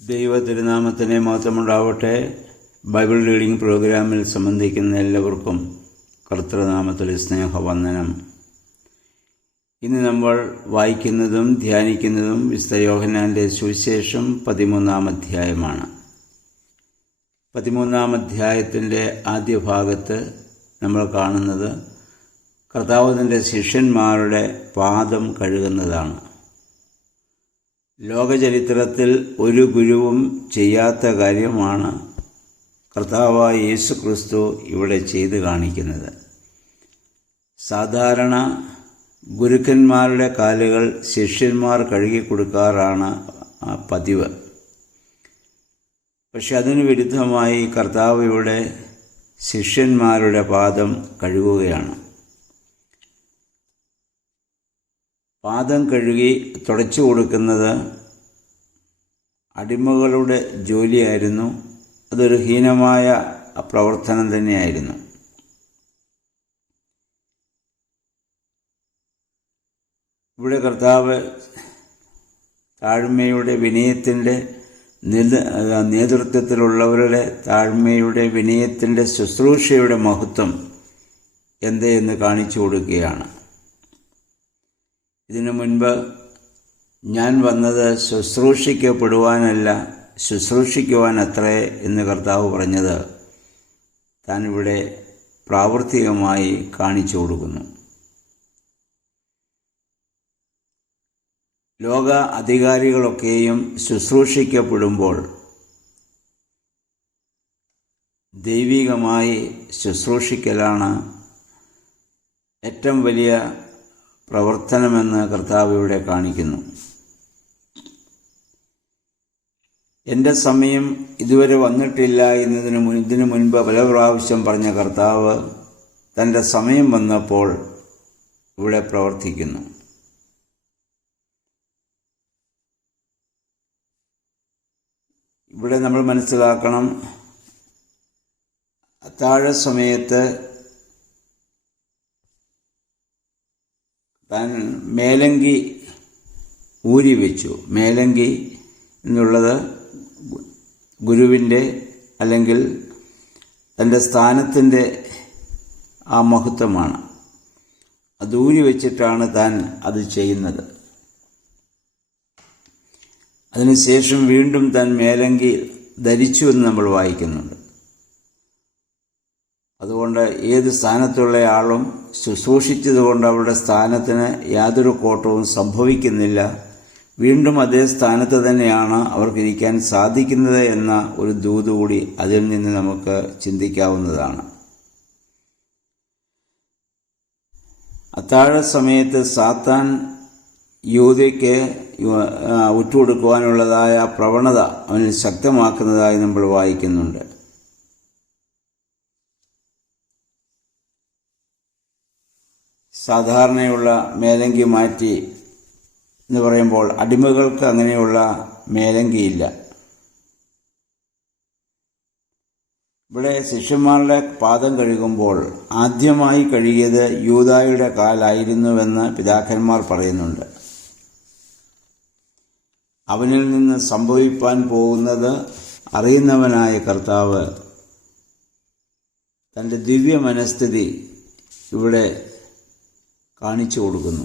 ദൈവ തിരുനാമത്തിന് മഹത്വമുണ്ടാവട്ടെ. Bible reading പ്രോഗ്രാമിൽ സംബന്ധിക്കുന്ന എല്ലാവർക്കും കർത്തൃനാമത്തിൽ സ്നേഹവന്ദനം. ഇന്ന് നമ്മൾ വായിക്കുന്നതും ധ്യാനിക്കുന്നതും വിശുദ്ധ യോഹന്നാന്റെ സുവിശേഷം 13-ാം അധ്യായമാണ്. 13-ാം അധ്യായത്തിൻ്റെ ആദ്യ ഭാഗത്ത് നമ്മൾ കാണുന്നത് കർത്താവ് തൻ്റെ ശിഷ്യന്മാരുടെ പാദം കഴുകുന്നതാണ്. ലോകചരിത്രത്തിൽ ഒരു ഗുരുവും ചെയ്യാത്ത കാര്യമാണ് കർത്താവായ യേശു ക്രിസ്തു ഇവിടെ ചെയ്തു കാണിക്കുന്നത്. സാധാരണ ഗുരുക്കന്മാരുടെ കാലുകൾ ശിഷ്യന്മാർ കഴുകിക്കൊടുക്കാറാണ് പതിവ്. പക്ഷെ അതിനു വിരുദ്ധമായി കർത്താവ് ഇവിടെ ശിഷ്യന്മാരുടെ പാദം കഴുകുകയാണ്. പാദം കഴുകി തുടച്ചു കൊടുക്കുന്നത് അടിമകളുടെ ജോലിയായിരുന്നു. അതൊരു ഹീനമായ പ്രവർത്തനം തന്നെയായിരുന്നു. ഇവിടെ കർത്താവ് താഴ്മയുടെ വിനയത്തിൻ്റെ നേതൃത്വത്തിലുള്ളവരുടെ താഴ്മയുടെ വിനയത്തിൻ്റെ ശുശ്രൂഷയുടെ മഹത്വം എന്തെന്ന് കാണിച്ചു കൊടുക്കുകയാണ്. ഇതിനു മുൻപ് ഞാൻ വന്നത് ശുശ്രൂഷിക്കപ്പെടുവാനല്ല ശുശ്രൂഷിക്കുവാനത്രേ എന്ന് കർത്താവ് പറഞ്ഞത് താൻ ഇവിടെ പ്രാവർത്തികമായി കാണിച്ചു കൊടുക്കുന്നു. ലോക അധികാരികളൊക്കെയും ശുശ്രൂഷിക്കപ്പെടുമ്പോൾ ദൈവികമായി ശുശ്രൂഷിക്കലാണ് ഏറ്റവും വലിയ പ്രവർത്തനമെന്ന് കർത്താവ് ഇവിടെ കാണിക്കുന്നു. എൻ്റെ സമയം ഇതുവരെ വന്നിട്ടില്ല ഇതിനു മുൻപ് പല പ്രാവശ്യം പറഞ്ഞ കർത്താവ് തൻ്റെ സമയം വന്നപ്പോൾ ഇവിടെ പ്രവർത്തിക്കുന്നു. ഇവിടെ നമ്മൾ മനസ്സിലാക്കണം, അത്താഴ സമയത്ത് താൻ മേലങ്കി ഊരി വെച്ചു. മേലങ്കി എന്നുള്ളത് ഗുരുവിൻ്റെ അല്ലെങ്കിൽ തൻ്റെ സ്ഥാനത്തിൻ്റെ ആ മഹത്വമാണ്. അത് ഊരി വെച്ചിട്ടാണ് താൻ അത് ചെയ്യുന്നത്. അതിനുശേഷം വീണ്ടും താൻ മേലങ്കി ധരിച്ചു എന്ന് നമ്മൾ വായിക്കുന്നുണ്ട്. അതുകൊണ്ട് ഏത് സ്ഥാനത്തുള്ള ആളും ശുശ്രൂഷിച്ചതുകൊണ്ട് അവരുടെ സ്ഥാനത്തിന് യാതൊരു കോട്ടവും സംഭവിക്കുന്നില്ല. വീണ്ടും അതേ സ്ഥാനത്ത് തന്നെയാണ് അവർക്കിരിക്കാൻ സാധിക്കുന്നത് എന്ന ഒരു ദൂത് കൂടി അതിൽ നിന്ന് നമുക്ക് ചിന്തിക്കാവുന്നതാണ്. അത്താഴ സമയത്ത് സാത്താൻ യൂദയ്ക്ക് ഉറ്റുകൊടുക്കുവാനുള്ളതായ പ്രവണത അവനിൽ ശക്തമാക്കുന്നതായി നമ്മൾ വായിക്കുന്നുണ്ട്. സാധാരണയുള്ള മേലങ്കി മാറ്റി എന്ന് പറയുമ്പോൾ അടിമകൾക്ക് അങ്ങനെയുള്ള മേലങ്കിയില്ല. ഇവിടെ ശിഷ്യന്മാരുടെ പാദം കഴുകുമ്പോൾ ആദ്യമായി കഴുകിയത് യൂദായുടെ കാലായിരുന്നുവെന്ന് പിതാക്കന്മാർ പറയുന്നുണ്ട്. അവനിൽ നിന്ന് സംഭവിപ്പാൻ പോകുന്നത് അറിയുന്നവനായ കർത്താവ് തൻ്റെ ദിവ്യ മനസ്ഥിതി ഇവിടെ കാണിച്ചു കൊടുക്കുന്നു.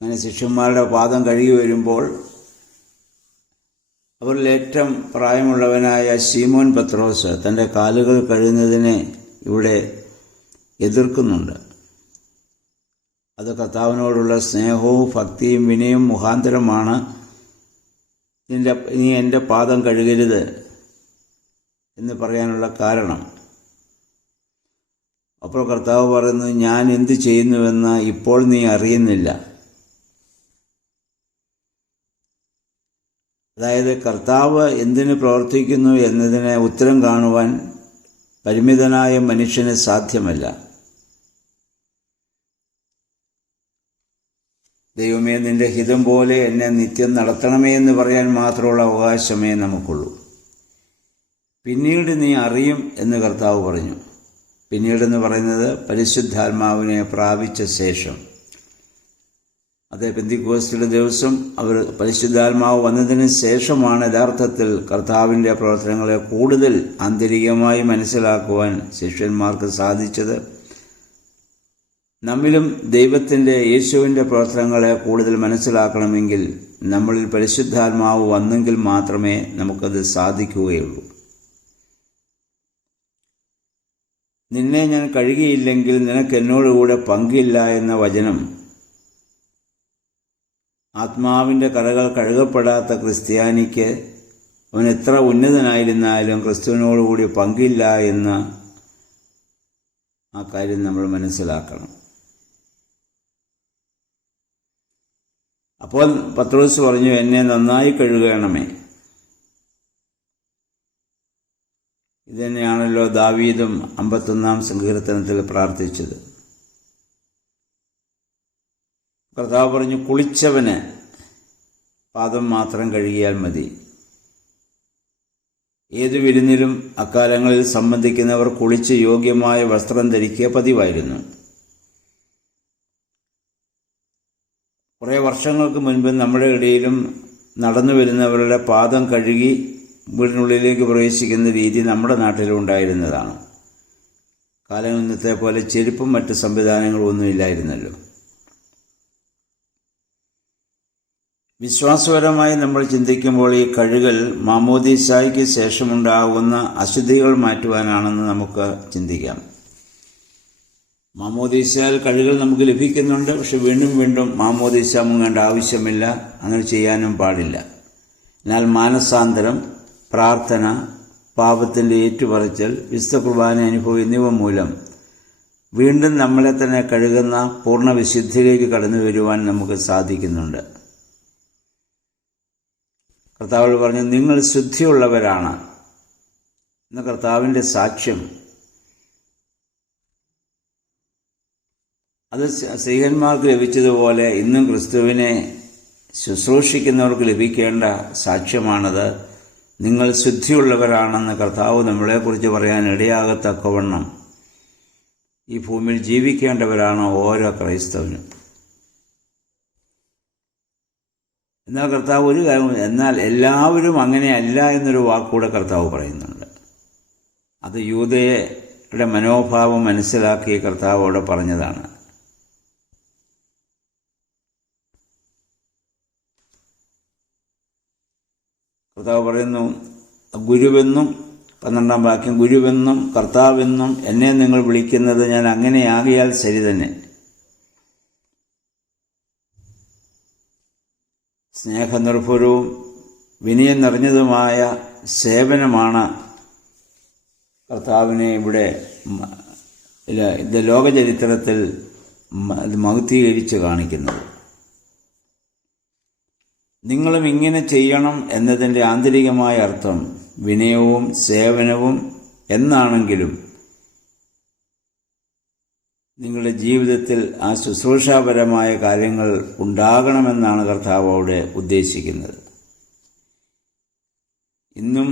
അങ്ങനെ ശിഷ്യന്മാരുടെ പാദം കഴുകി വരുമ്പോൾ അവരിൽ ഏറ്റവും പ്രായമുള്ളവനായ ശീമോൻ പത്രോസ് തൻ്റെ കാലുകൾ കഴുകുന്നതിനെ ഇവിടെ എതിർക്കുന്നുണ്ട്. അത് കർത്താവിനോടുള്ള സ്നേഹവും ഭക്തിയും വിനയവും മുഖാന്തരമാണ് നീ എൻ്റെ പാദം കഴുകരുത് എന്ന് പറയാനുള്ള കാരണം. അപ്പോൾ കർത്താവ് പറയുന്നു, ഞാൻ എന്ത് ചെയ്യുന്നുവെന്ന് ഇപ്പോൾ നീ അറിയുന്നില്ല. അതായത് കർത്താവ് എന്തിനു പ്രവർത്തിക്കുന്നു എന്നതിന് ഉത്തരം കാണുവാൻ പരിമിതനായ മനുഷ്യന് സാധ്യമല്ല. ദൈവമേ, നിന്റെ ഹിതം പോലെ എന്നെ നിത്യം നടത്തണമേ എന്ന് പറയാൻ മാത്രമുള്ള അവകാശമേ നമുക്കുള്ളൂ. പിന്നീട് നീ അറിയും എന്ന് കർത്താവ് പറഞ്ഞു. പിന്നീടെന്ന് പറയുന്നത് പരിശുദ്ധാത്മാവിനെ പ്രാപിച്ച ശേഷം. അതേ പെന്തിക്കോസ്തിയുടെ ദിവസം അവർ പരിശുദ്ധാത്മാവ് വന്നതിന് ശേഷമാണ് യഥാർത്ഥത്തിൽ കർത്താവിൻ്റെ പ്രവർത്തനങ്ങളെ കൂടുതൽ ആന്തരികമായി മനസ്സിലാക്കുവാൻ ശിഷ്യന്മാർക്ക് സാധിച്ചത്. നമ്മിലും ദൈവത്തിൻ്റെ യേശുവിൻ്റെ പ്രവർത്തനങ്ങളെ കൂടുതൽ മനസ്സിലാക്കണമെങ്കിൽ നമ്മളിൽ പരിശുദ്ധാത്മാവ് വന്നെങ്കിൽ മാത്രമേ നമുക്കത് സാധിക്കുകയുള്ളൂ. നിന്നെ ഞാൻ കഴുകിയില്ലെങ്കിൽ നിനക്ക് എന്നോടുകൂടെ പങ്കില്ല എന്ന വചനം ആത്മാവിൻ്റെ കറകൾ കഴുകപ്പെടാത്ത ക്രിസ്ത്യാനിക്ക് അവൻ എത്ര ഉന്നതനായിരുന്നാലും ക്രിസ്തുവിനോടുകൂടി പങ്കില്ല എന്ന ആ കാര്യം നമ്മൾ മനസ്സിലാക്കണം. അപ്പോൾ പത്രോസ് പറഞ്ഞു, എന്നെ നന്നായി കഴുകണമേ. ഇതുതന്നെയാണല്ലോ ദാവീദും 51-ാം സങ്കീർത്തനത്തിൽ പ്രാർത്ഥിച്ചത്. കർത്താവ് പറഞ്ഞു, കുളിച്ചവന് പാദം മാത്രം കഴുകിയാൽ മതി. ഏതു വിരുന്നിലും അക്കാലങ്ങളിൽ സംബന്ധിക്കുന്നവർ കുളിച്ച് യോഗ്യമായ വസ്ത്രം ധരിക്കുക പതിവായിരുന്നു. കുറേ വർഷങ്ങൾക്ക് മുൻപ് നമ്മുടെ ഇടയിലും നടന്നു വരുന്നവരുടെ പാദം കഴുകി വീടിനുള്ളിലേക്ക് പ്രവേശിക്കുന്ന രീതി നമ്മുടെ നാട്ടിലും ഉണ്ടായിരുന്നതാണ്. കാലങ്ങൾ ഇന്നത്തെ പോലെ ചെരുപ്പും മറ്റ് സംവിധാനങ്ങളും ഒന്നുമില്ലായിരുന്നല്ലോ. വിശ്വാസപരമായി നമ്മൾ ചിന്തിക്കുമ്പോൾ ഈ കഴുകൽ മാമോദീസായ്ക്ക് ശേഷമുണ്ടാകുന്ന അശുദ്ധികൾ മാറ്റുവാനാണെന്ന് നമുക്ക് ചിന്തിക്കാം. മാമോദീസയിൽ കഴുകൽ നമുക്ക് ലഭിക്കുന്നുണ്ട്. പക്ഷെ വീണ്ടും വീണ്ടും മാമോദീസ മുങ്ങേണ്ട ആവശ്യമില്ല, അങ്ങനെ ചെയ്യാനും പാടില്ല. എന്നാൽ മാനസാന്തരം, പ്രാർത്ഥന, പാപത്തിൻ്റെ ഏറ്റുപറച്ചൽ, വിശുദ്ധ കുർബാന അനുഭവം എന്നിവ മൂലം വീണ്ടും നമ്മളെ തന്നെ കഴുകുന്ന പൂർണ്ണ വിശുദ്ധിയിലേക്ക് കടന്നു വരുവാൻ നമുക്ക് സാധിക്കുന്നുണ്ട്. കർത്താവ് പറഞ്ഞു, നിങ്ങൾ ശുദ്ധിയുള്ളവരാണ് എന്ന കർത്താവിൻ്റെ സാക്ഷ്യം അത് സ്ത്രീഹന്മാർക്ക് ലഭിച്ചതുപോലെ ഇന്നും ക്രിസ്തുവിനെ ശുശ്രൂഷിക്കുന്നവർക്ക് ലഭിക്കേണ്ട സാക്ഷ്യമാണത്. നിങ്ങൾ ശുദ്ധിയുള്ളവരാണെന്ന് കർത്താവ് നമ്മളെക്കുറിച്ച് പറയാൻ ഇടയാകത്തക്കവണ്ണം ഈ ഭൂമിയിൽ ജീവിക്കേണ്ടവരാണ് ഓരോ ക്രൈസ്തവനും. എന്നാൽ കർത്താവ് ഒരു കാര്യം, എന്നാൽ എല്ലാവരും അങ്ങനെയല്ല എന്നൊരു വാക്കുകൂടെ കർത്താവ് പറയുന്നുണ്ട്. അത് യൂദയുടെ മനോഭാവം മനസ്സിലാക്കി കർത്താവ് അവിടെ പറഞ്ഞതാണ്. കർത്താവ് പറയുന്നു, ഗുരുവെന്നും 12-ാം വാക്യം, ഗുരുവെന്നും കർത്താവെന്നും എന്നെ നിങ്ങൾ വിളിക്കുന്നത് ഞാൻ അങ്ങനെയാകിയാൽ ശരി തന്നെ. സ്നേഹനിർഭരവും വിനയം നിറഞ്ഞതുമായ സേവനമാണ് കർത്താവിനെ ഇവിടെ ലോകചരിത്രത്തിൽ മഹത്വീകരിച്ച് കാണിക്കുന്നത്. നിങ്ങളും ഇങ്ങനെ ചെയ്യണം എന്നതിൻ്റെ ആന്തരികമായ അർത്ഥം വിനയവും സേവനവും എന്നാണെങ്കിലും നിങ്ങളുടെ ജീവിതത്തിൽ ആ ശുശ്രൂഷാപരമായ കാര്യങ്ങൾ ഉണ്ടാകണമെന്നാണ് കർത്താവ് അവിടെ ഉദ്ദേശിക്കുന്നത്. ഇന്നും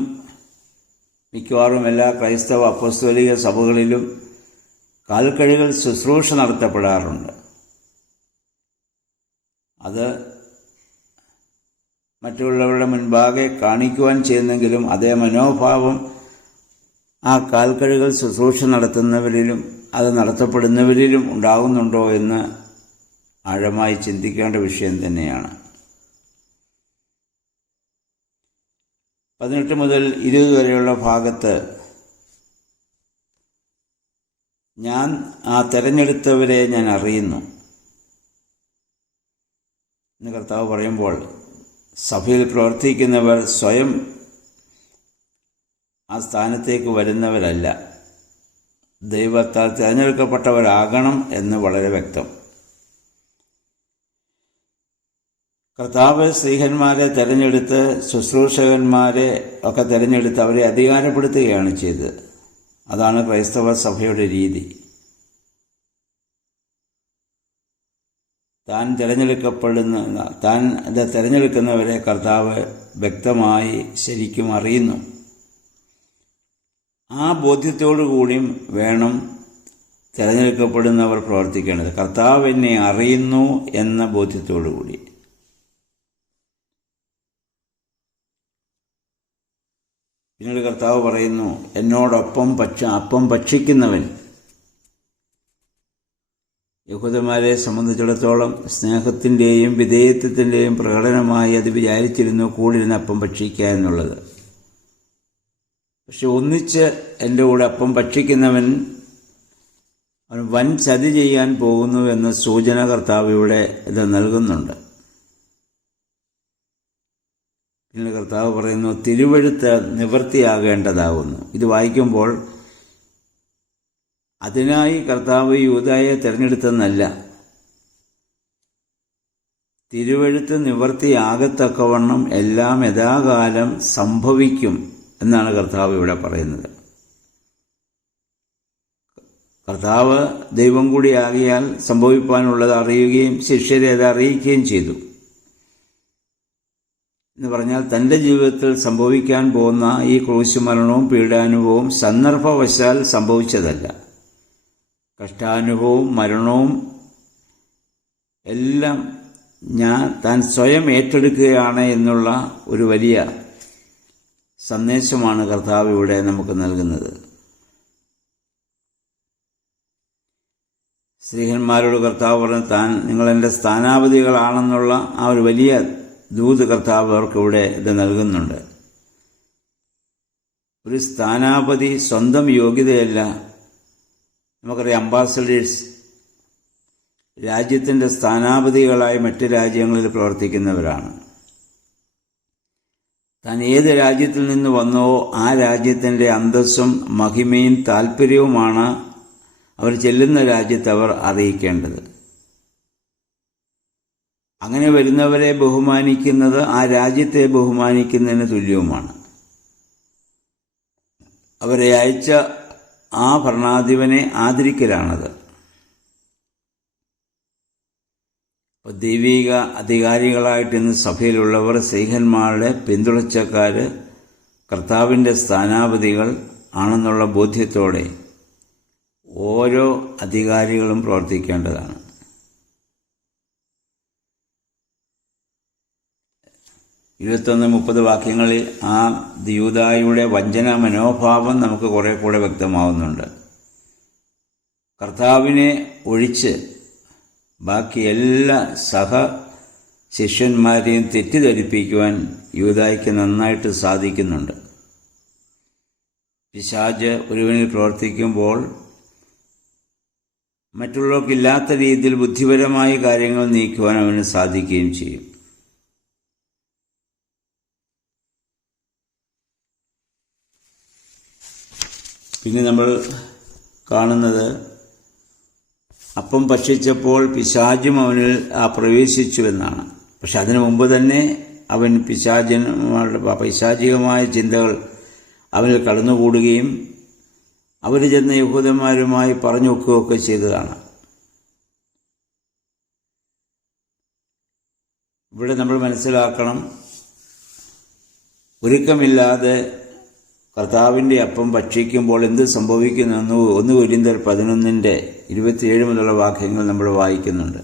മിക്കവാറും എല്ലാ ക്രൈസ്തവ അപ്പോസ്തോലിക സഭകളിലും കാൽക്കഴുകൽ ശുശ്രൂഷ നടത്തപ്പെടാറുണ്ട്. അത് മറ്റുള്ളവരുടെ മുൻപാകെ കാണിക്കുവാൻ ചെയ്യുന്നെങ്കിലും അതേ മനോഭാവം ആ കാൽക്കഴുകൽ ശുശ്രൂഷ നടത്തുന്നവരിലും അത് നടത്തപ്പെടുന്നവരിലും ഉണ്ടാകുന്നുണ്ടോ എന്ന് ആഴമായി ചിന്തിക്കേണ്ട വിഷയം തന്നെയാണ്. 18 മുതൽ 20 വരെയുള്ള ഭാഗത്ത് ഞാൻ ആ തെരഞ്ഞെടുത്തവരെ ഞാൻ അറിയുന്നു എന്ന് കർത്താവ് പറയുമ്പോൾ സഭയിൽ പ്രവർത്തിക്കുന്നവർ സ്വയം ആ സ്ഥാനത്തേക്ക് വരുന്നവരല്ല, ദൈവത്താൽ തിരഞ്ഞെടുക്കപ്പെട്ടവരാകണം എന്ന് വളരെ വ്യക്തം. കർത്താവ് സ്ത്രീഹന്മാരെ തിരഞ്ഞെടുത്ത് ശുശ്രൂഷകന്മാരെ ഒക്കെ തിരഞ്ഞെടുത്ത് അവരെ അധികാരപ്പെടുത്തുകയാണ് ചെയ്തത്. അതാണ് ക്രൈസ്തവ സഭയുടെ രീതി. താൻ തിരഞ്ഞെടുക്കുന്നവരെ കർത്താവ് വ്യക്തമായി ശരിക്കും അറിയുന്നു. ആ ബോധ്യത്തോടു കൂടിയും വേണം തിരഞ്ഞെടുക്കപ്പെടുന്നവർ പ്രവർത്തിക്കേണ്ടത്. കർത്താവ് എന്നെ അറിയുന്നു എന്ന ബോധ്യത്തോടു കൂടി. പിന്നീട് കർത്താവ് പറയുന്നു, എന്നോടൊപ്പം അപ്പം ഭക്ഷിക്കുന്നവൻ. യഹൂദന്മാരെ സംബന്ധിച്ചിടത്തോളം സ്നേഹത്തിൻ്റെയും വിധേയത്വത്തിൻ്റെയും പ്രകടനമായി അത് വിചാരിച്ചിരുന്നു കൂടിയിരുന്ന് അപ്പം ഭക്ഷിക്കുക എന്നുള്ളത്. പക്ഷെ ഒന്നിച്ച് എൻ്റെ കൂടെ അപ്പം ഭക്ഷിക്കുന്നവൻ അവൻ വൻ ചതി ചെയ്യാൻ പോകുന്നു എന്ന സൂചന കർത്താവ് ഇവിടെ ഇത് നൽകുന്നുണ്ട്. പിന്നെ കർത്താവ് പറയുന്നു, തിരുവെഴുത്ത് നിവൃത്തിയാകേണ്ടതാകുന്നു. ഇത് വായിക്കുമ്പോൾ അതിനായി കർത്താവ് യൂദായെ തിരഞ്ഞെടുത്തെന്നല്ല, തിരുവെഴുത്ത് നിവൃത്തിയാകത്തക്കവണ്ണം എല്ലാം യഥാകാലം സംഭവിക്കും എന്നാണ് കർത്താവ് ഇവിടെ പറയുന്നത്. കർത്താവ് ദൈവം കൂടിയാകിയാൽ സംഭവിക്കാനുള്ളത് അറിയുകയും ശിഷ്യരെ അത് അറിയിക്കുകയും ചെയ്തു. എന്ന് പറഞ്ഞാൽ തൻ്റെ ജീവിതത്തിൽ സംഭവിക്കാൻ പോകുന്ന ഈ ക്രൂശുമരണവും പീഡാനുഭവവും സന്ദർഭവശാൽ സംഭവിച്ചതല്ല. കഷ്ടാനുഭവവും മരണവും എല്ലാം താൻ സ്വയം ഏറ്റെടുക്കുകയാണ് എന്നുള്ള ഒരു വലിയ സന്ദേശമാണ് കർത്താവ് ഇവിടെ നമുക്ക് നൽകുന്നത്. സ്ത്രീഹന്മാരോട് കർത്താവ് പറഞ്ഞ് നിങ്ങളെൻ്റെ സ്ഥാനാപതികളാണെന്നുള്ള ആ ഒരു വലിയ ദൂത് കർത്താവ് അവർക്കിവിടെ ഇത് നൽകുന്നുണ്ട്. ഒരു സ്ഥാനാപതി സ്വന്തം യോഗ്യതയല്ല. നമുക്കറിയാം, അംബാസഡേഴ്സ് രാജ്യത്തിൻ്റെ സ്ഥാനാപതികളായി മറ്റ് രാജ്യങ്ങളിൽ പ്രവർത്തിക്കുന്നവരാണ്. താൻ ഏത് രാജ്യത്തിൽ നിന്ന് വന്നോ ആ രാജ്യത്തിൻ്റെ അന്തസ്സും മഹിമയും താല്പര്യവുമാണ് അവർ ചെല്ലുന്ന രാജ്യത്ത് അവർ അറിയിക്കേണ്ടത്. അങ്ങനെ വരുന്നവരെ ബഹുമാനിക്കുന്നത് ആ രാജ്യത്തെ ബഹുമാനിക്കുന്നതിന് തുല്യവുമാണ്. അവരെ അയച്ച ആ ഭരണാധിപനെ ആദരിക്കലാണത്. ദൈവിക അധികാരികളായിട്ട് ഇന്ന് സഭയിലുള്ളവർ സ്ത്രീഹന്മാരുടെ പിന്തുണച്ചക്കാർ കർത്താവിൻ്റെ സ്ഥാനാപതികൾ ആണെന്നുള്ള ബോധ്യത്തോടെ ഓരോ അധികാരികളും പ്രവർത്തിക്കേണ്ടതാണ്. 21-30 വാക്യങ്ങളിൽ ആ യൂദായുടെ വഞ്ചന മനോഭാവം നമുക്ക് കുറെ കൂടെ വ്യക്തമാവുന്നുണ്ട്. കർത്താവിനെ ഒഴിച്ച് ബാക്കി എല്ലാ ശിഷ്യന്മാരെയും തെറ്റിദ്ധരിപ്പിക്കുവാൻ യൂദായ്ക്ക് നന്നായിട്ട് സാധിക്കുന്നുണ്ട്. പിശാച് ഒരുവനിൽ പ്രവർത്തിക്കുമ്പോൾ മറ്റുള്ളവർക്കില്ലാത്ത രീതിയിൽ ബുദ്ധിപരമായ കാര്യങ്ങൾ നീക്കുവാൻ അവന് സാധിക്കുകയും ചെയ്യും. പിന്നെ നമ്മൾ കാണുന്നത്, അപ്പം ഭക്ഷിച്ചപ്പോൾ പിശാചും അവനിൽ പ്രവേശിച്ചുവെന്നാണ്. പക്ഷെ അതിനു മുമ്പ് തന്നെ അവൻ പൈശാചികമായ ചിന്തകൾ അവനിൽ കടന്നുകൂടുകയും അവർ ചെന്ന യഹൂദന്മാരുമായി പറഞ്ഞു വെക്കുകയൊക്കെ ചെയ്തതാണ്. ഇവിടെ നമ്മൾ മനസ്സിലാക്കണം, ഒരുക്കമില്ലാതെ കർത്താവിൻ്റെ അപ്പം ഭക്ഷിക്കുമ്പോൾ എന്ത് സംഭവിക്കുന്നെന്ന് 1 കൊരിന്ത്യർ 11:27 മുതലുള്ള വാക്യങ്ങൾ നമ്മൾ വായിക്കുന്നുണ്ട്.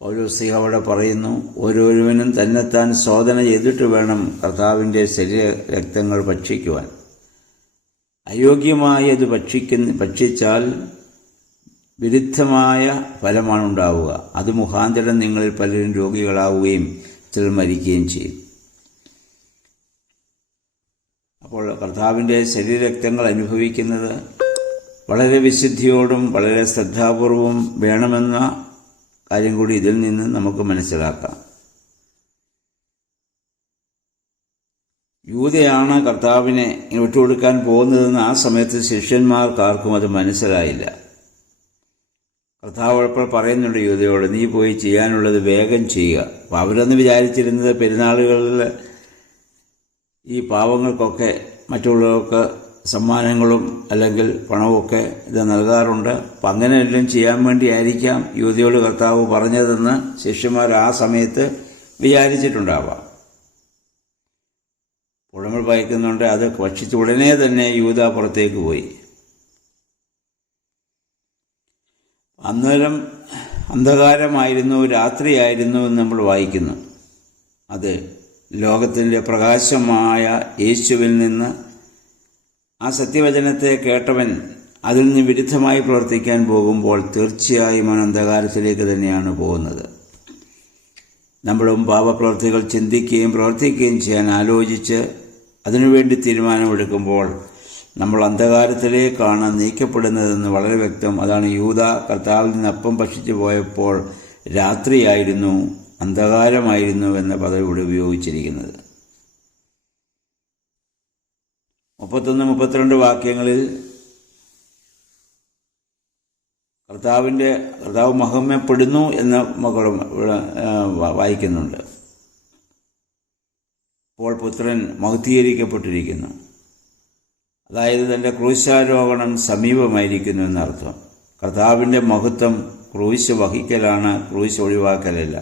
പൗലോസ് അവിടെ പറയുന്നു, ഓരോരുവനും തന്നെത്താൻ ശോധന ചെയ്തിട്ട് വേണം കർത്താവിൻ്റെ ശരീര രക്തങ്ങൾ ഭക്ഷിക്കുവാൻ. അയോഗ്യമായി അത് ഭക്ഷിച്ചാൽ വിരുദ്ധമായ ഫലമാണ് ഉണ്ടാവുക. അത് മുഖാന്തരം നിങ്ങളിൽ പലരും രോഗികളാവുകയും ചിലർ മരിക്കുകയും ചെയ്യും. അപ്പോൾ കർത്താവിൻ്റെ ശരീരരക്തങ്ങൾ അനുഭവിക്കുന്നത് വളരെ വിശുദ്ധിയോടും വളരെ ശ്രദ്ധാപൂർവവും വേണമെന്ന കാര്യം കൂടി ഇതിൽ നിന്ന് നമുക്ക് മനസ്സിലാക്കാം. യൂദയാണ് കർത്താവിനെ വിട്ടുകൊടുക്കാൻ പോകുന്നതെന്ന് ആ സമയത്ത് ശിഷ്യന്മാർക്കാർക്കും അത് മനസ്സിലായില്ല. കർത്താവ് അപ്പോൾ പറയുന്നുണ്ട് യൂദയോട്, നീ പോയി ചെയ്യാനുള്ളത് വേഗം ചെയ്യുക. അപ്പോൾ അവരൊന്ന് വിചാരിച്ചിരുന്നത് പെരുന്നാളുകളിൽ ഈ പാവങ്ങൾക്കൊക്കെ മറ്റുള്ളവർക്ക് സമ്മാനങ്ങളും അല്ലെങ്കിൽ പണമൊക്കെ ഇത് നൽകാറുണ്ട്. അപ്പം അങ്ങനെയെല്ലാം ചെയ്യാൻ വേണ്ടിയായിരിക്കാം യൂദയോട് കർത്താവ് പറഞ്ഞതെന്ന് ശിഷ്യന്മാർ ആ സമയത്ത് വിചാരിച്ചിട്ടുണ്ടാവാം. അപ്പോൾ നമ്മൾ വായിക്കുന്നുണ്ട്, അത് ഭക്ഷിച്ച ഉടനെ തന്നെ യൂദ പുറത്തേക്ക് പോയി. അന്നേരം അന്ധകാരമായിരുന്നു, രാത്രിയായിരുന്നു എന്ന് നമ്മൾ വായിക്കുന്നു. അത് ലോകത്തിൻ്റെ പ്രകാശമായ യേശുവിൽ നിന്ന് ആ സത്യവചനത്തെ കേട്ടവൻ അതിൽ നിന്ന് വിരുദ്ധമായി പ്രവർത്തിക്കാൻ പോകുമ്പോൾ തീർച്ചയായും അവൻ അന്ധകാരത്തിലേക്ക് തന്നെയാണ് പോകുന്നത്. നമ്മളും പാപപ്രവർത്തികൾ ചിന്തിക്കുകയും പ്രവർത്തിക്കുകയും ചെയ്യാൻ ആലോചിച്ച് അതിനുവേണ്ടി തീരുമാനമെടുക്കുമ്പോൾ നമ്മൾ അന്ധകാരത്തിലേക്കാണ് നീക്കപ്പെടുന്നതെന്ന് വളരെ വ്യക്തം. അതാണ് യൂദ കർത്താവിൽ നിന്ന് അപ്പം ഭക്ഷിച്ചു പോയപ്പോൾ രാത്രിയായിരുന്നു, അന്ധകാരമായിരുന്നു എന്ന പദം ഇവിടെ ഉപയോഗിച്ചിരിക്കുന്നത്. 31-32 വാക്യങ്ങളിൽ കർത്താവ് മഹിമപ്പെടുന്നു എന്ന മകളും വായിക്കുന്നുണ്ട്. അപ്പോൾ പുത്രൻ മഹത്വീകരിക്കപ്പെട്ടിരിക്കുന്നു, അതായത് തൻ്റെ ക്രൂശാരോഹണം സമീപമായിരിക്കുന്നു എന്നർത്ഥം. കർത്താവിൻ്റെ മഹത്വം ക്രൂശ് വഹിക്കലാണ്, ക്രൂശ് ഒഴിവാക്കലല്ല.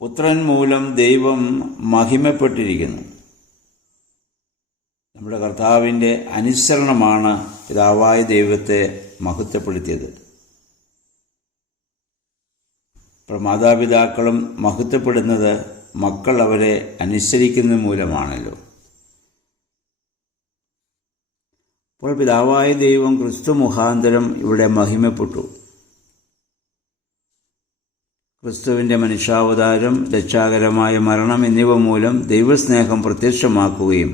പുത്രൻ മൂലം ദൈവം മഹിമപ്പെട്ടിരിക്കുന്നു. നമ്മുടെ കർത്താവിൻ്റെ അനുസരണമാണ് പിതാവായ ദൈവത്തെ മഹത്വപ്പെടുത്തിയത്. ഇപ്പോൾ മാതാപിതാക്കളും മഹത്വപ്പെടുന്നത് മക്കൾ അവരെ അനുസരിക്കുന്ന മൂലമാണല്ലോ. അപ്പോൾ പിതാവായ ദൈവം ക്രിസ്തു മുഖാന്തരം ഇവിടെ മഹിമപ്പെട്ടു. ക്രിസ്തുവിൻ്റെ മനുഷ്യാവതാരം, രക്ഷാകരമായ മരണം എന്നിവ മൂലം ദൈവസ്നേഹം പ്രത്യക്ഷമാക്കുകയും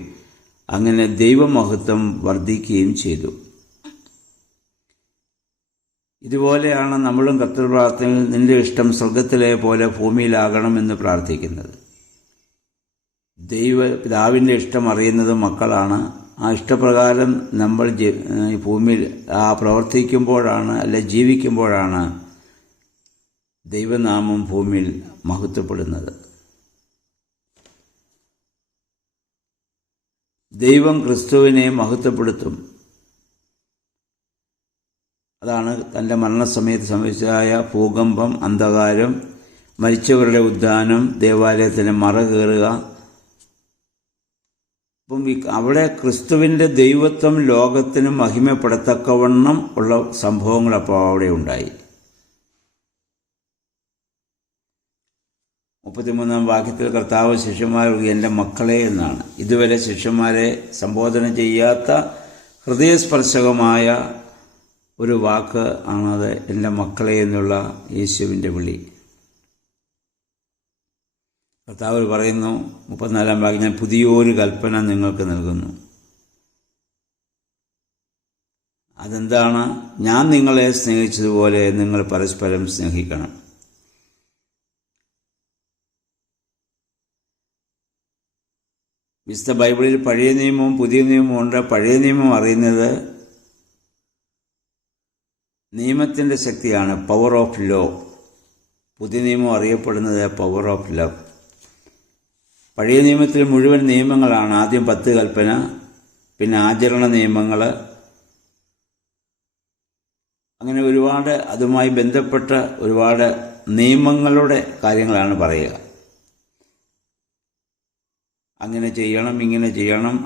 അങ്ങനെ ദൈവമഹത്വം വർദ്ധിക്കുകയും ചെയ്തു. ഇതുപോലെയാണ് നമ്മളും കർത്തൃപ്രാർത്ഥനയിൽ നിന്റെ ഇഷ്ടം സ്വർഗത്തിലെ പോലെ ഭൂമിയിലാകണമെന്ന് പ്രാർത്ഥിക്കുന്നത്. പിതാവിൻ്റെ ഇഷ്ടം അറിയുന്നത് മക്കളാണ്. ആ ഇഷ്ടപ്രകാരം നമ്മൾ ഭൂമിയിൽ പ്രവർത്തിക്കുമ്പോഴാണ്, അല്ലെ ജീവിക്കുമ്പോഴാണ് ദൈവനാമം ഭൂമിയിൽ മഹത്വപ്പെടുന്നത്. ദൈവം ക്രിസ്തുവിനെ മഹത്വപ്പെടുത്തും. അതാണ് തൻ്റെ മരണസമയത്ത് സംഭവിച്ചതായ ഭൂകമ്പം, അന്ധകാരം, മരിച്ചവരുടെ ഉദ്ധാനം, ദേവാലയത്തിന് മറ കയറുക. അപ്പം അവിടെ ക്രിസ്തുവിൻ്റെ ദൈവത്വം ലോകത്തിന് മഹിമപ്പെടത്തക്കവണ്ണം ഉള്ള സംഭവങ്ങൾ അപ്പോൾ അവിടെ ഉണ്ടായി. 33 വാക്യത്തിൽ കർത്താവ് ശിഷ്യന്മാരോട് എൻ്റെ മക്കളെ എന്നാണ്. ഇതുവരെ ശിഷ്യന്മാരെ സംബോധന ചെയ്യാത്ത ഹൃദയസ്പർശകമായ ഒരു വാക്ക് ആണത്, എൻ്റെ മക്കളെ എന്നുള്ള യേശുവിൻ്റെ വിളി. കർത്താവ് പറയുന്നു 34 വാക്യം, ഞാൻ പുതിയൊരു കൽപ്പന നിങ്ങൾക്ക് നൽകുന്നു. അതെന്താണ്? ഞാൻ നിങ്ങളെ സ്നേഹിച്ചതുപോലെ നിങ്ങൾ പരസ്പരം സ്നേഹിക്കണം. വിശുദ്ധ ബൈബിളിൽ പഴയ നിയമവും പുതിയ നിയമവും ഉണ്ട്. പഴയ നിയമം അറിയുന്നത് നിയമത്തിൻ്റെ ശക്തിയാണ്, പവർ ഓഫ് ലോ. പുതിയ നിയമം അറിയപ്പെടുന്നത് പവർ ഓഫ് ലവ്. പഴയ നിയമത്തിൽ മുഴുവൻ നിയമങ്ങളാണ്. ആദ്യം 10 കൽപ്പന, പിന്നെ ആചരണ നിയമങ്ങൾ, അങ്ങനെ ഒരുപാട് അതുമായി ബന്ധപ്പെട്ട ഒരുപാട് നിയമങ്ങളുടെ കാര്യങ്ങളാണ് പറയുക. അങ്ങനെ ചെയ്യണം, ഇങ്ങനെ ചെയ്യണം,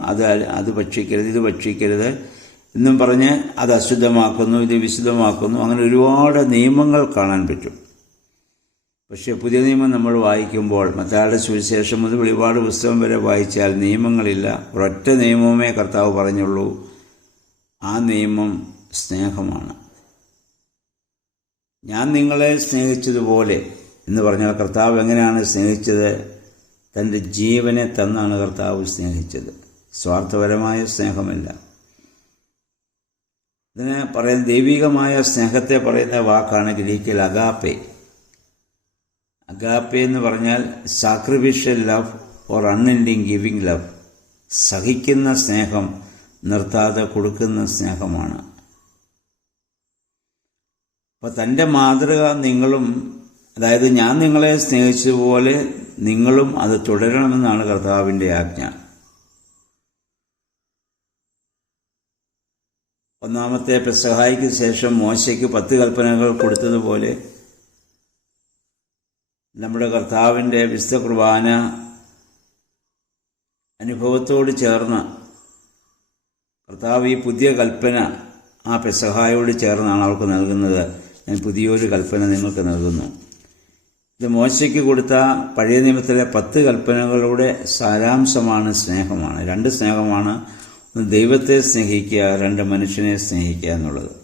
അത് ഭക്ഷിക്കരുത്, ഇത് ഭക്ഷിക്കരുത് എന്നും പറഞ്ഞ് അത് അശുദ്ധമാക്കുന്നു, ഇത് വിശുദ്ധമാക്കുന്നു. അങ്ങനെ ഒരുപാട് നിയമങ്ങൾ കാണാൻ പറ്റും. പക്ഷേ പുതിയ നിയമം നമ്മൾ വായിക്കുമ്പോൾ മത്തായിയുടെ സുവിശേഷം മുതൽ വെളിപാട് പുസ്തകം വരെ വായിച്ചാൽ നിയമങ്ങളില്ല. ഒരൊറ്റ നിയമമേ കർത്താവ് പറഞ്ഞുള്ളൂ. ആ നിയമം സ്നേഹമാണ്. ഞാൻ നിങ്ങളെ സ്നേഹിച്ചതുപോലെ എന്ന് പറഞ്ഞാൽ കർത്താവ് എങ്ങനെയാണ് സ്നേഹിച്ചത്? തൻ്റെ ജീവനെ തന്നാണ് കർത്താവ് സ്നേഹിച്ചത്. സ്വാർത്ഥപരമായ സ്നേഹമല്ല. ഇതിനെ പറയുന്ന ദൈവികമായ സ്നേഹത്തെ പറയുന്ന വാക്കാണ് ഗ്രീക്കിൽ അഗാപ്പെ. അഗാപ്പെ എന്ന് പറഞ്ഞാൽ sacrificial love or unending giving love. സഹിക്കുന്ന സ്നേഹം, നിർത്താതെ കൊടുക്കുന്ന സ്നേഹമാണ്. അപ്പോൾ തൻ്റെ മാതൃക നിങ്ങളും, അതായത് ഞാൻ നിങ്ങളെ സ്നേഹിച്ചതുപോലെ നിങ്ങളും അത് തുടരണമെന്നാണ് കർത്താവിൻ്റെ ആജ്ഞ. ഒന്നാമത്തെ പെസഹായ്ക്ക് ശേഷം മോശയ്ക്ക് 10 കൽപ്പനകൾ കൊടുത്തതുപോലെ നമ്മുടെ കർത്താവിൻ്റെ വിശുദ്ധ കുർബാന അനുഭവത്തോട് ചേർന്ന് കർത്താവ് ഈ പുതിയ കൽപ്പന ആ പെസഹായോട് ചേർന്നാണ് അവർക്ക് നൽകുന്നത്. ഞാൻ പുതിയൊരു കൽപ്പന നിങ്ങൾക്ക് നൽകുന്നു. ഇത് മോശയ്ക്ക് കൊടുത്ത പഴയ നിയമത്തിലെ 10 കൽപ്പനകളുടെ സാരാംശമാണ്, സ്നേഹമാണ്. 2 സ്നേഹമാണ്. ഒന്ന് ദൈവത്തെ സ്നേഹിക്കുക, 2 മനുഷ്യനെ സ്നേഹിക്കുക എന്നുള്ളത്.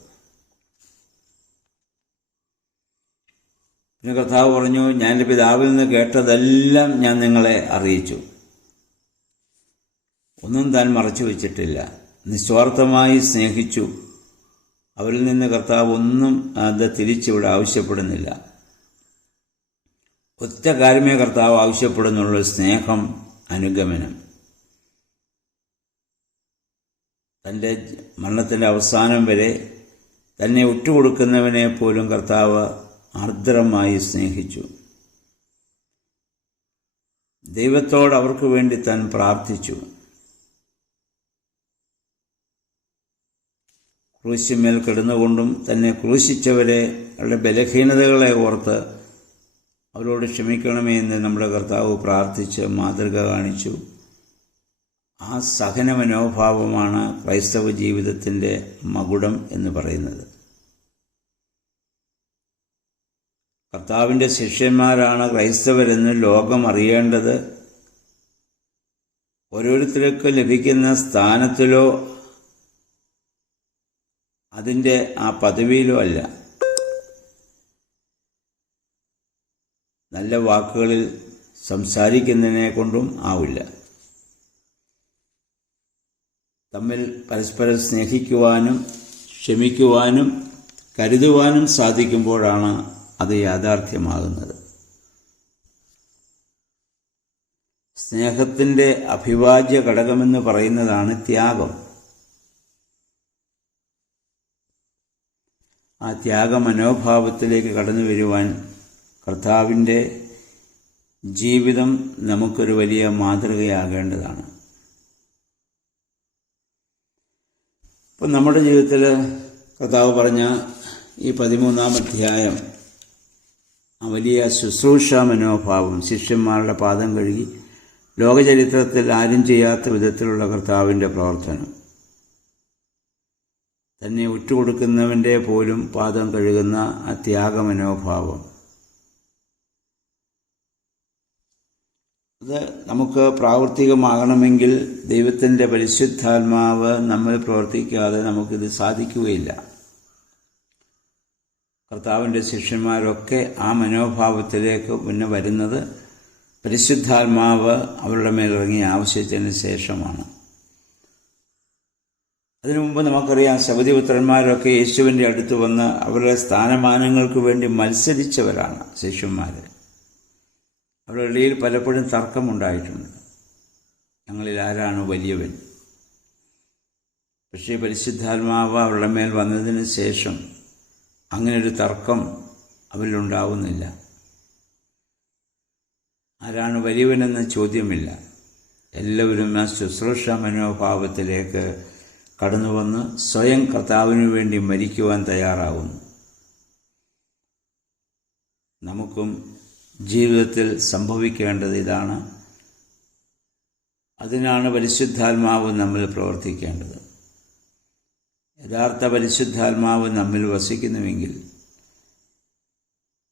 പിന്നെ കർത്താവ് പറഞ്ഞു, ഞാൻ എൻ്റെ പിതാവിൽ നിന്ന് കേട്ടതെല്ലാം ഞാൻ നിങ്ങളെ അറിയിച്ചു. ഒന്നും താൻ മറച്ചു വച്ചിട്ടില്ല. നിസ്വാർത്ഥമായി സ്നേഹിച്ചു. അവരിൽ നിന്ന് കർത്താവ് ഒന്നും അത് തിരിച്ചിവിടെ ആവശ്യപ്പെടുന്നില്ല. ഒറ്റ കാര്യമേ കർത്താവ് ആവശ്യപ്പെടുന്നുള്ളൂ, സ്നേഹം, അനുഗമനം. തൻ്റെ മരണത്തിൻ്റെ അവസാനം വരെ തന്നെ ഒറ്റുകൊടുക്കുന്നവനെ പോലും കർത്താവ് ആർദ്രമായി സ്നേഹിച്ചു. ദൈവത്തോട് അവർക്ക് വേണ്ടി താൻ പ്രാർത്ഥിച്ചു. ക്രൂശിന്മേൽ കിടന്നുകൊണ്ടും തന്നെ ക്രൂശിച്ചവരെ അവരുടെ ബലഹീനതകളെ ഓർത്ത് അവരോട് ക്ഷമിക്കണമേ എന്ന് നമ്മുടെ കർത്താവ് പ്രാർത്ഥിച്ച് മാതൃക കാണിച്ചു. ആ സഹന മനോഭാവമാണ് ക്രൈസ്തവ ജീവിതത്തിൻ്റെ മകുടം എന്ന് പറയുന്നത്. കർത്താവിൻ്റെ ശിഷ്യന്മാരാണ് ക്രൈസ്തവരെന്ന് ലോകം അറിയേണ്ടത് ഓരോരുത്തർക്ക് ലഭിക്കുന്ന സ്ഥാനത്തിലോ അതിൻ്റെ ആ പദവിയിലോ അല്ല, നല്ല വാക്കുകളിൽ സംസാരിക്കുന്നതിനെ കൊണ്ടും ആവില്ല. തമ്മിൽ പരസ്പരം സ്നേഹിക്കുവാനും ക്ഷമിക്കുവാനും കരുതുവാനും സാധിക്കുമ്പോഴാണ് അത് യാഥാർത്ഥ്യമാകുന്നത്. സ്നേഹത്തിൻ്റെ അവിഭാജ്യ ഘടകമെന്ന് പറയുന്നതാണ് ത്യാഗം. ആ ത്യാഗ മനോഭാവത്തിലേക്ക് കടന്നു വരുവാൻ കർത്താവിൻ്റെ ജീവിതം നമുക്കൊരു വലിയ മാതൃകയാകേണ്ടതാണ്. ഇപ്പം നമ്മുടെ ജീവിതത്തിൽ കർത്താവ് പറഞ്ഞ ഈ 13-ാം അധ്യായം ആ വലിയ ശുശ്രൂഷ മനോഭാവം, ശിഷ്യന്മാരുടെ പാദം കഴുകി, ലോകചരിത്രത്തിൽ ആരും ചെയ്യാത്ത വിധത്തിലുള്ള കർത്താവിൻ്റെ പ്രവർത്തനം, തന്നെ ഉറ്റുകൊടുക്കുന്നവൻ്റെ പോലും പാദം കഴുകുന്ന ആ ത്യാഗമനോഭാവം, അത് നമുക്ക് പ്രാവർത്തികമാകണമെങ്കിൽ ദൈവത്തിൻ്റെ പരിശുദ്ധാത്മാവ് നമ്മൾ പ്രവർത്തിക്കാതെ നമുക്കിത് സാധിക്കുകയില്ല. കർത്താവിൻ്റെ ശിഷ്യന്മാരൊക്കെ ആ മനോഭാവത്തിലേക്ക് പിന്നെ വരുന്നത് പരിശുദ്ധാത്മാവ് അവരുടെ മേലിറങ്ങി ആവശ്യത്തിന് ശേഷമാണ്. അതിനു മുമ്പ് നമുക്കറിയാം, ശബദിപുത്രന്മാരൊക്കെ യേശുവിൻ്റെ അടുത്ത് വന്ന് അവരുടെ സ്ഥാനമാനങ്ങൾക്ക് വേണ്ടി മത്സരിച്ചവരാണ് ശിഷ്യന്മാർ. അവരുടെ ഇടയിൽ പലപ്പോഴും തർക്കമുണ്ടായിട്ടുണ്ട്, ഞങ്ങളിൽ ആരാണ് വലിയവൻ. പക്ഷേ പരിശുദ്ധാത്മാവ് അവരുടെ മേൽ വന്നതിന് ശേഷം അങ്ങനൊരു തർക്കം അവരിലുണ്ടാവുന്നില്ല. ആരാണ് വലിയവനെന്ന ചോദ്യമില്ല. എല്ലാവരും ആ ശുശ്രൂഷ മനോഭാവത്തിലേക്ക് കടന്നു വന്ന് സ്വയം കർത്താവിനു വേണ്ടി മരിക്കുവാൻ തയ്യാറാകുന്നു. നമുക്കും ജീവിതത്തിൽ സംഭവിക്കേണ്ടത് ഇതാണ്. അതിനാണ് പരിശുദ്ധാത്മാവ് നമ്മിൽ പ്രവർത്തിക്കേണ്ടത്. യഥാർത്ഥ പരിശുദ്ധാത്മാവ് നമ്മിൽ വസിക്കുന്നുവെങ്കിൽ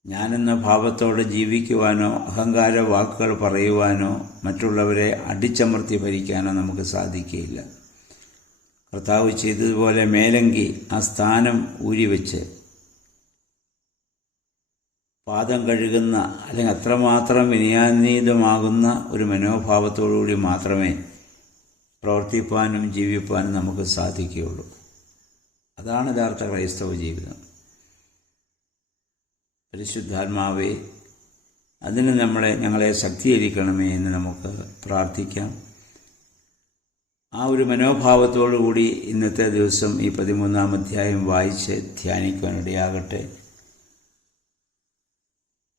ഞാനെന്ന ഭാവത്തോടെ ജീവിക്കുവാനോ അഹങ്കാര വാക്കുകൾ പറയുവാനോ മറ്റുള്ളവരെ അടിച്ചമർത്തി ഭരിക്കാനോ നമുക്ക് സാധിക്കുകയില്ല. കർത്താവ് ചെയ്തതുപോലെ മേലങ്കി ആ സ്ഥാനം ഊരിവെച്ച് പാദം കഴുകുന്ന, അല്ലെങ്കിൽ അത്രമാത്രം വിനയാന്വിതമാകുന്ന ഒരു മനോഭാവത്തോടുകൂടി മാത്രമേ പ്രവർത്തിപ്പാനും ജീവിപ്പാനും നമുക്ക് സാധിക്കുകയുള്ളൂ. അതാണ് യഥാർത്ഥ ക്രൈസ്തവ ജീവിതം. പരിശുദ്ധാത്മാവേ, അതിന് ഞങ്ങളെ ശക്തീകരിക്കണമേ എന്ന് നമുക്ക് പ്രാർത്ഥിക്കാം. ആ ഒരു മനോഭാവത്തോടുകൂടി ഇന്നത്തെ ദിവസം ഈ 13-ാം അധ്യായം വായിച്ച് ധ്യാനിക്കാനിടയാകട്ടെ.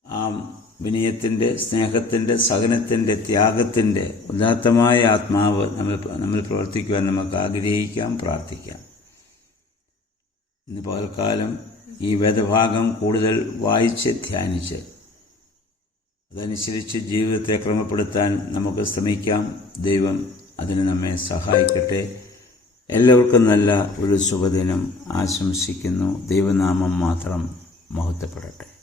ആ വിനയത്തിൻ്റെ, സ്നേഹത്തിൻ്റെ, സഹനത്തിൻ്റെ, ത്യാഗത്തിൻ്റെ ഉദാത്തമായ ആത്മാവ് നമ്മൾ പ്രവർത്തിക്കുവാൻ നമുക്ക് ആഗ്രഹിക്കാം, പ്രാർത്ഥിക്കാം. ഇന്ന് പകൽക്കാലം ഈ വേദഭാഗം കൂടുതൽ വായിച്ച് ധ്യാനിച്ച് അതനുസരിച്ച് ജീവിതത്തെ ക്രമപ്പെടുത്താൻ നമുക്ക് ശ്രമിക്കാം. ദൈവം അതിന് നമ്മെ സഹായിക്കട്ടെ. എല്ലാവർക്കും നല്ല ഒരു ശുഭദിനം ആശംസിക്കുന്നു. ദൈവനാമം മാത്രം മഹത്വപ്പെടട്ടെ.